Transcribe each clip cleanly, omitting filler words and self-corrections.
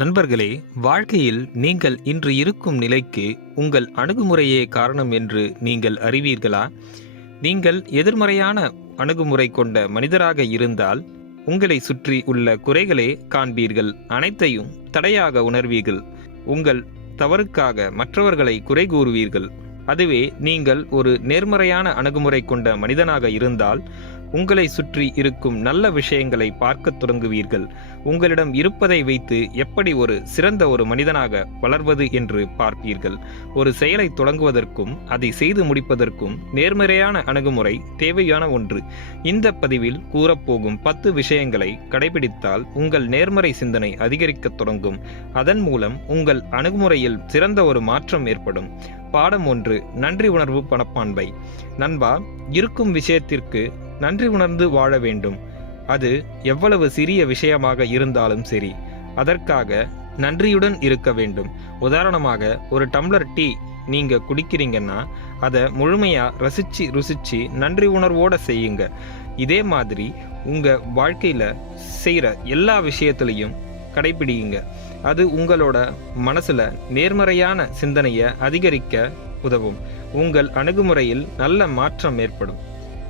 நண்பர்களே, வாழ்க்கையில் நீங்கள் இன்று இருக்கும் நிலைக்கு உங்கள் அணுகுமுறையே காரணம் என்று நீங்கள் அறிவீர்களா? நீங்கள் எதிர்மறையான அணுகுமுறை கொண்ட மனிதராக இருந்தால் உங்களை சுற்றி உள்ள குறைகளே காண்பீர்கள், அனைத்தையும் தடையாக உணர்வீர்கள், உங்கள் தவறுக்காக மற்றவர்களை குறை கூறுவீர்கள். அதுவே நீங்கள் ஒரு நேர்மறையான அணுகுமுறை கொண்ட மனிதனாக இருந்தால் உங்களை சுற்றி இருக்கும் நல்ல விஷயங்களை பார்க்க தொடங்குவீர்கள். உங்களிடம் இருப்பதை வைத்து எப்படி ஒரு சிறந்த ஒரு மனிதனாக வளர்வது என்று பார்ப்பீர்கள். ஒரு செயலை தொடங்குவதற்கும் அதை செய்து முடிப்பதற்கும் நேர்மறையான அணுகுமுறை தேவையான ஒன்று. இந்த பதிவில் கூறப்போகும் 10 விஷயங்களை கடைபிடித்தால் உங்கள் நேர்மறை சிந்தனை அதிகரிக்க தொடங்கும். அதன் மூலம் உங்கள் அணுகுமுறையில் சிறந்த ஒரு மாற்றம் ஏற்படும். பாடம் 1: நன்றி உணர்வு மனப்பான்மை. நண்பா, இருக்கும் விஷயத்திற்கு நன்றி உணர்ந்து வாழ வேண்டும். அது எவ்வளவு சிறிய விஷயமாக இருந்தாலும் சரி, அதற்காக நன்றியுடன் இருக்க வேண்டும். உதாரணமாக, ஒரு டம்ளர் டீ நீங்க குடிக்கிறீங்கன்னா அதை முழுமையா ருசிச்சு நன்றி உணர்வோட செய்யுங்க. இதே மாதிரி உங்க வாழ்க்கையில செய்யற எல்லா விஷயத்திலையும் கடைபிடியுங்க. அது உங்களோட மனசுல நேர்மறையான சிந்தனையை அதிகரிக்க உதவும். உங்கள் அணுகுமுறையில் நல்ல மாற்றம் ஏற்படும்.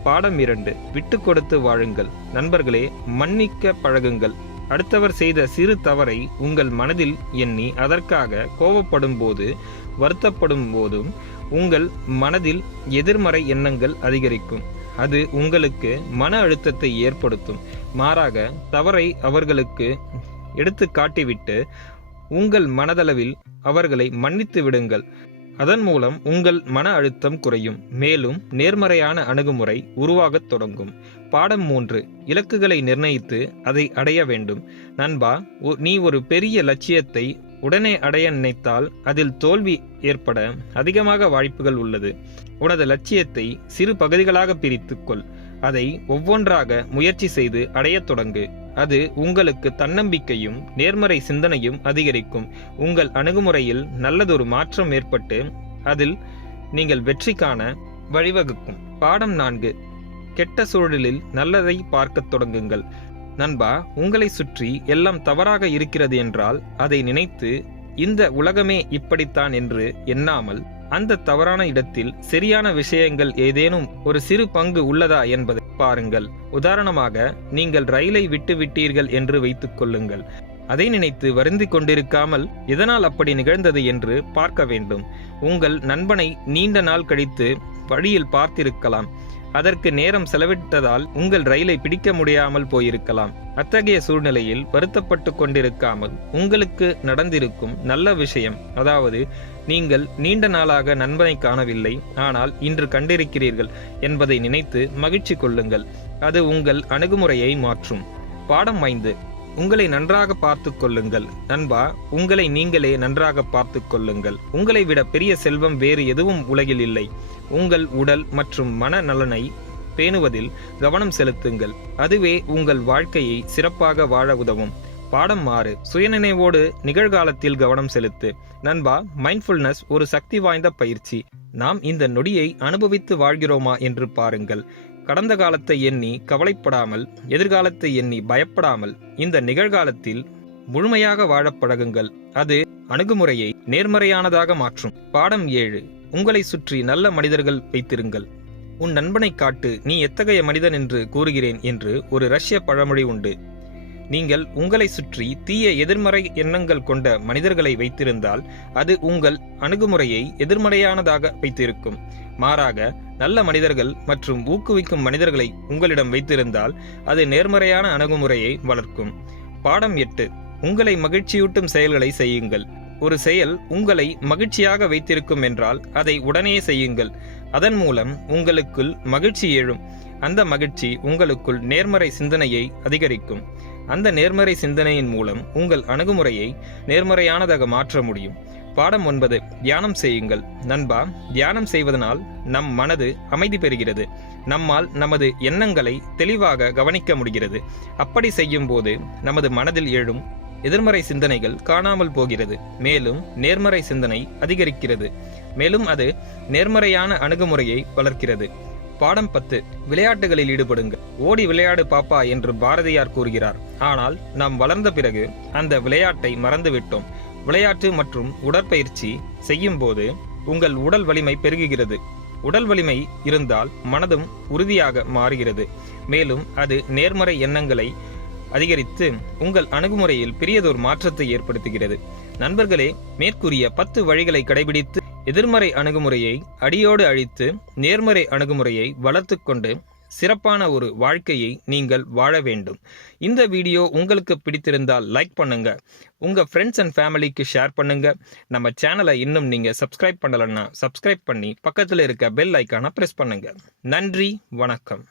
பாடம் 2: விட்டு கொடுத்து வாழுங்கள். நண்பர்களே, மன்னிக்க பழகுங்கள். அடுத்தவர் செய்த சிறு தவறை உங்கள் மனதில் எண்ணி அதற்காக கோபப்படும் போது, வருத்தப்படும் போதும் உங்கள் மனதில் எதிர்மறை எண்ணங்கள் அதிகரிக்கும். அது உங்களுக்கு மன அழுத்தத்தை ஏற்படுத்தும். மாறாக தவறை அவர்களுக்கு எடுத்து காட்டிவிட்டு உங்கள் மனதளவில் அவர்களை மன்னித்து விடுங்கள். அதன் மூலம் உங்கள் மன அழுத்தம் குறையும். மேலும் நேர்மறையான அணுகுமுறை உருவாகத் தொடங்கும். பாடம் 3: இலக்குகளை நிர்ணயித்து அதை அடைய வேண்டும். நண்பா, நீ ஒரு பெரிய லட்சியத்தை உடனே அடைய நினைத்தால் அதில் தோல்வி ஏற்பட அதிகமாக வாய்ப்புகள் உள்ளது. உனது லட்சியத்தை சிறு பகுதிகளாக பிரித்துக்கொள். அதை ஒவ்வொன்றாக முயற்சி செய்து அடையத் தொடங்கு. அது உங்களுக்கு தன்னம்பிக்கையும் நேர்மறை சிந்தனையும் அதிகரிக்கும். உங்கள் அணுகுமுறையில் நல்லதொரு மாற்றம் ஏற்பட்டு அதில் நீங்கள் வெற்றி காண வழிவகுக்கும். பாடம் 4: கெட்ட சூழலில் நல்லதை பார்க்கத் தொடங்குங்கள். நண்பா, உங்களை சுற்றி எல்லாம் தவறாக இருக்கிறது என்றால் அதை நினைத்து இந்த உலகமே இப்படித்தான் என்று எண்ணாமல் அந்த தவறான இடத்தில் சரியான விஷயங்கள் ஏதேனும் ஒரு சிறு பங்கு உள்ளதா என்பதை பாருங்கள். உதாரணமாக, நீங்கள் ரயிலை விட்டு விட்டீர்கள் என்று வைத்துக் கொள்ளுங்கள். அதை நினைத்து வருந்தி கொண்டிருக்காமல் எதனால் அப்படி நிகழ்ந்தது என்று பார்க்க வேண்டும். உங்கள் நண்பனை நீண்ட நாள் கழித்து வழியில் பார்த்திருக்கலாம். அதற்கு நேரம் செலவிட்டதால் உங்கள் ரயிலை பிடிக்க முடியாமல் போயிருக்கலாம். அத்தகைய சூழ்நிலையில் வருத்தப்பட்டு கொண்டிருக்காமல் உங்களுக்கு நடந்திருக்கும் நல்ல விஷயம், அதாவது நீங்கள் நீண்ட நாளாக நண்பனை காணவில்லை, ஆனால் இன்று கண்டிருக்கிறீர்கள் என்பதை நினைத்து மகிழ்ச்சி கொள்ளுங்கள். அது உங்கள் அணுகுமுறையை மாற்றும். பாடம் 5: உங்களை நன்றாக பார்த்து கொள்ளுங்கள். நண்பா, உங்களை நீங்களே நன்றாக பார்த்து கொள்ளுங்கள். உங்களை விட பெரிய செல்வம் வேறு எதுவும் உலகில் இல்லை. உங்கள் உடல் மற்றும் மன நலனை பேணுவதில் கவனம் செலுத்துங்கள். அதுவே உங்கள் வாழ்க்கையை சிறப்பாக வாழ உதவும். பாடம் 6: சுயநினைவோடு நிகழ்காலத்தில் கவனம் செலுத்து. நண்பா, மைண்ட்ஃபுல்னஸ் ஒரு சக்தி வாய்ந்த பயிற்சி. நாம் இந்த நொடியை அனுபவித்து வாழ்கிறோமா என்று பாருங்கள். கடந்த காலத்தை எண்ணி கவலைப்படாமல், எதிர்காலத்தை எண்ணி பயப்படாமல் இந்த நிகழ்காலத்தில் முழுமையாக வாழப் பழகுங்கள். அது அணுகுமுறையை நேர்மறையானதாக மாற்றும். பாடம் 7: உங்களை சுற்றி நல்ல மனிதர்கள் வைத்திருங்கள். உன் நண்பனை காட்டு நீ எத்தகைய மனிதன் என்று கூறுகிறேன் என்று ஒரு ரஷ்ய பழமொழி உண்டு. நீங்கள் உங்களை சுற்றி தீய எதிர்மறை எண்ணங்கள் கொண்ட மனிதர்களை வைத்திருந்தால் அது உங்கள் அணுகுமுறையை எதிர்மறையானதாக வைத்திருக்கும். மாறாக நல்ல மனிதர்கள் மற்றும் ஊக்குவிக்கும் மனிதர்களை உங்களிடம் வைத்திருந்தால் அது நேர்மறையான அணுகுமுறையை வளர்க்கும். பாடம் 8: உங்களை மகிழ்ச்சியூட்டும் செயல்களை செய்யுங்கள். ஒரு செயல் உங்களை மகிழ்ச்சியாக வைத்திருக்கும் என்றால் அதை உடனே செய்யுங்கள். அதன் மூலம் உங்களுக்குள் மகிழ்ச்சி எழும். அந்த மகிழ்ச்சி உங்களுக்குள் நேர்மறை சிந்தனையை அதிகரிக்கும். அந்த நேர்மறை சிந்தனையின் மூலம் உங்கள் அணுகுமுறையை நேர்மறையானதாக மாற்ற முடியும். பாடம் 9: தியானம் செய்யுங்கள். நண்பா, தியானம் செய்வதனால் நம் மனது அமைதி பெறுகிறது. நம்மால் நமது எண்ணங்களை தெளிவாக கவனிக்க முடிகிறது. அப்படி செய்யும் போது நமது மனதில் எழும் எதிர்மறை சிந்தனைகள் காணாமல் போகிறது. மேலும் நேர்மறை சிந்தனை அதிகரிக்கிறது. மேலும் அது நேர்மறையான அணுகுமுறையை வளர்க்கிறது. பாடம் 10: விளையாட்டுகளில் ஈடுபடுங்கள். ஓடி விளையாடு பாப்பா என்று பாரதியார் கூறுகிறார். ஆனால் நாம் வளர்ந்த பிறகு அந்த விளையாட்டை மறந்துவிட்டோம். விளையாட்டு மற்றும் உடற்பயிற்சி செய்யும் போது உங்கள் உடல் வலிமை பெருகுகிறது. உடல் வலிமை இருந்தால் மனதும் உறுதியாக மாறுகிறது. மேலும் அது நேர்மறை எண்ணங்களை அதிகரித்து உங்கள் அணுகுமுறையில் பெரியதொரு மாற்றத்தை ஏற்படுத்துகிறது. நண்பர்களே, மேற்கூறிய 10 வழிகளை கடைபிடித்து எதிர்மறை அணுகுமுறையை அடியோடு அழித்து நேர்மறை அணுகுமுறையை வளர்த்து கொண்டு சிறப்பான ஒரு வாழ்க்கையை நீங்கள் வாழ வேண்டும். இந்த வீடியோ உங்களுக்கு பிடித்திருந்தால் லைக் பண்ணுங்க, உங்க ஃப்ரெண்ட்ஸ் அண்ட் ஃபேமிலிக்கு ஷேர் பண்ணுங்க. நம்ம சேனலை இன்னும் நீங்க சப்ஸ்கிரைப் பண்ணலன்னா சப்ஸ்கிரைப் பண்ணி பக்கத்தில் இருக்க பெல் ஐக்கானை பிரஸ் பண்ணுங்க. நன்றி, வணக்கம்.